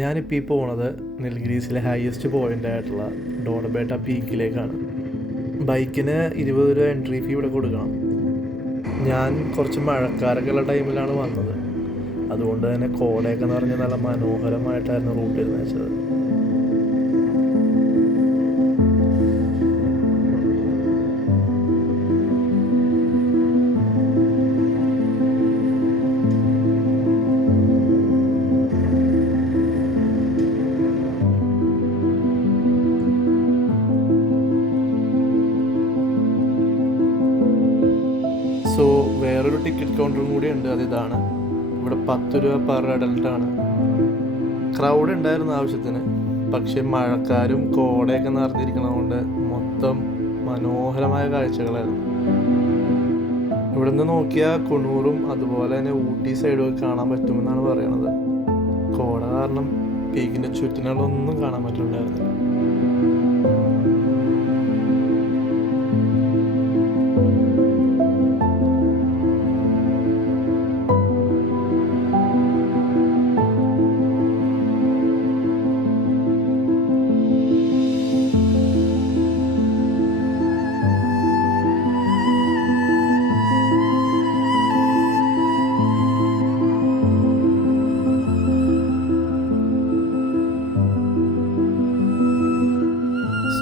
ഞാനിപ്പോൾ ഈ പോണത് നീൽഗിരീസിലെ ഹയസ്റ്റ് പോയിൻ്റ് ആയിട്ടുള്ള ഡോഡബേട്ട പീക്കിലേക്കാണ്. ബൈക്കിന് 20 രൂപ എൻട്രി ഫീ ഇവിടെ കൊടുക്കണം. ഞാൻ കുറച്ച് മഴക്കാരൊക്കെ ഉള്ള ടൈമിലാണ് വന്നത്. അതുകൊണ്ട് തന്നെ കോടയൊക്കെ നിറഞ്ഞ് നല്ല മനോഹരമായിട്ടായിരുന്നു റൂട്ടിൽ വെച്ചത്. സോ വേറൊരു ടിക്കറ്റ് കൗണ്ടറും കൂടി ഉണ്ട്, അതിതാണ്. ഇവിടെ 10 രൂപ പെർ അഡൽട്ടാണ്. ക്രൗഡ് ഉണ്ടായിരുന്നു ആവശ്യത്തിന്, പക്ഷെ മഴക്കാരും കോടയൊക്കെ നിറഞ്ഞിരിക്കണതുകൊണ്ട് മൊത്തം മനോഹരമായ കാഴ്ചകളായിരുന്നു. ഇവിടെ നിന്ന് നോക്കിയാൽ കുണൂറും അതുപോലെ തന്നെ ഊട്ടി സൈഡും ഒക്കെ കാണാൻ പറ്റുമെന്നാണ് പറയണത്. കോട കാരണം പീക്കിൻ്റെ ചുറ്റിനുള്ളൊന്നും കാണാൻ പറ്റുന്നുണ്ടായിരുന്നില്ല.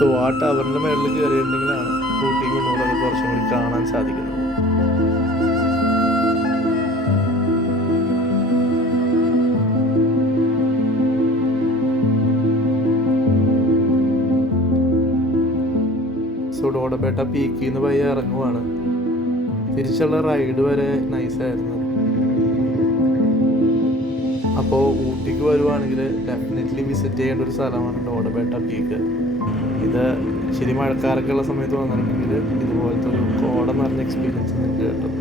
സോ ആ ടവറിൻ്റെ മേളിൽ കയറിയിട്ടുണ്ടെങ്കിലാണ് ഊട്ടി കുന്നൂറൊക്കെ കുറച്ചും കൂടി കാണാൻ സാധിക്കുന്നത്. സോ ഡോഡബേട്ട പീക്കിൽ നിന്ന് പയ്യെ ഇറങ്ങുവാണ്. തിരിച്ചുള്ള റൈഡ് വരെ നൈസായിരുന്നു. അപ്പോൾ ഊട്ടിക്ക് വരുവാണെങ്കിൽ ഡെഫിനറ്റ്ലി വിസിറ്റ് ചെയ്യേണ്ട ഒരു സ്ഥലമാണ് ഡോഡബേട്ട പീക്ക്. ഇത് ശരി മഴക്കാരൊക്കെ ഉള്ള സമയത്ത് വന്നിട്ടുണ്ടെങ്കിൽ ഇതുപോലത്തെ ഒരു കോട നിറഞ്ഞ എക്സ്പീരിയൻസ് നിങ്ങൾക്ക് കിട്ടും.